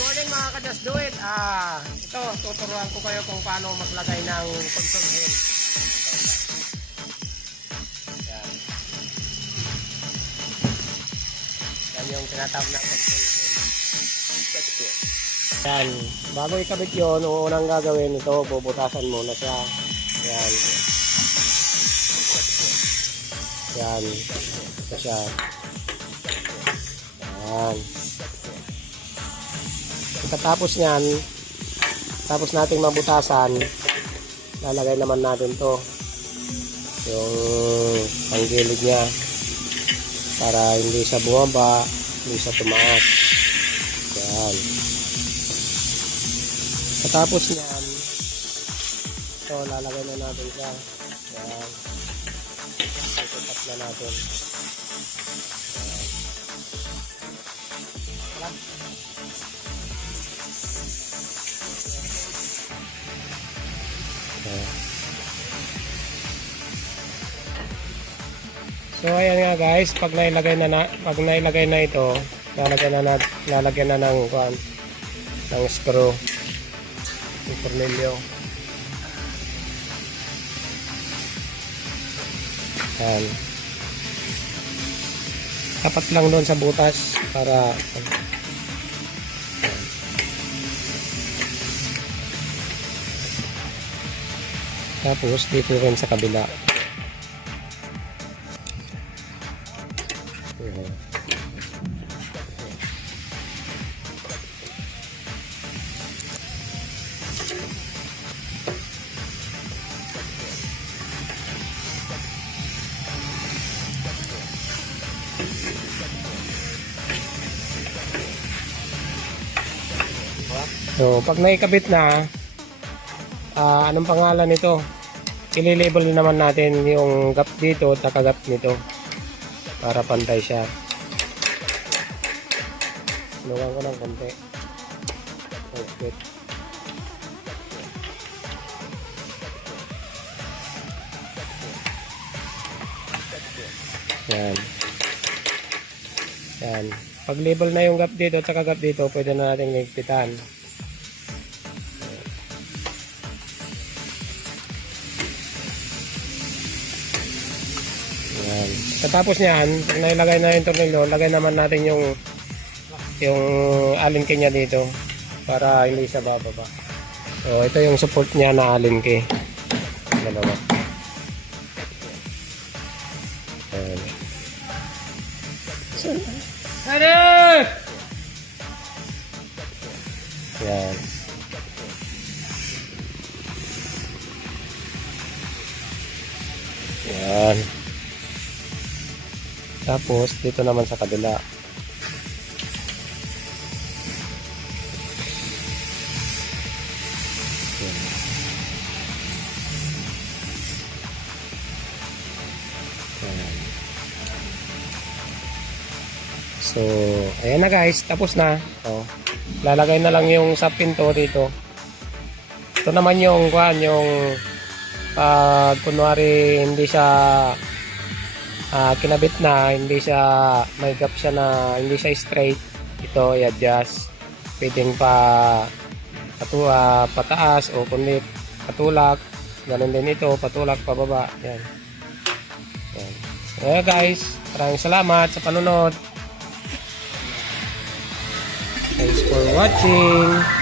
morning mga ka-Just Do It. Ito, tuturuan ko kayo kung paano maglagay ng console head. Yan. Yan yung tinatawag na console head. Yan. Bago ikabit yun, unang gagawin ito, bubutasan muna siya. Yan. Yan. Ito siya. Yan. Pagkatapos nyan, tapos nating mabutasan, lalagay naman natin to yung panggilid nya para hindi siya bumaba, hindi siya tumaas. Yan. Pagkatapos nyan, ito lalagay na natin siya. Yan. Itupat na natin. Yan. Yan. So ayan nga guys, pag nailagay na ito, lalagyan na ng screw, ng tornilyo. Yan. Tapat lang doon sa butas para tapos dito rin sa kabila. So, pag naikabit na, anong pangalan nito? I-label naman natin yung gap dito at gap nito para pantay siya. Sinukan ko ng konti. Okay. Yan. Yan. Pag label na yung gap dito at gap dito, pwede na natin higpitan. Yan. Tapos niyan, pag nailagay na yung tornilyo, lagay naman natin yung allen key niya dito para hindi siya bababa. So, ito yung support niya na allen key. Dalawa. Ayan. Yan. Yan. Tapos dito naman sa kabila. Yan. Yan. So, ayan na guys, tapos na. Oh, lalagay na lang yung sa pinto dito. Ito naman yung pag kunwari hindi siya kinabit na, hindi siya may gap siya na hindi siya straight, ito i-adjust. Pwedeng pataas o kundi patulak, ganun din ito, patulak pababa. Yan. Yan. Ayan guys, maraming salamat sa panunod. Thanks for watching.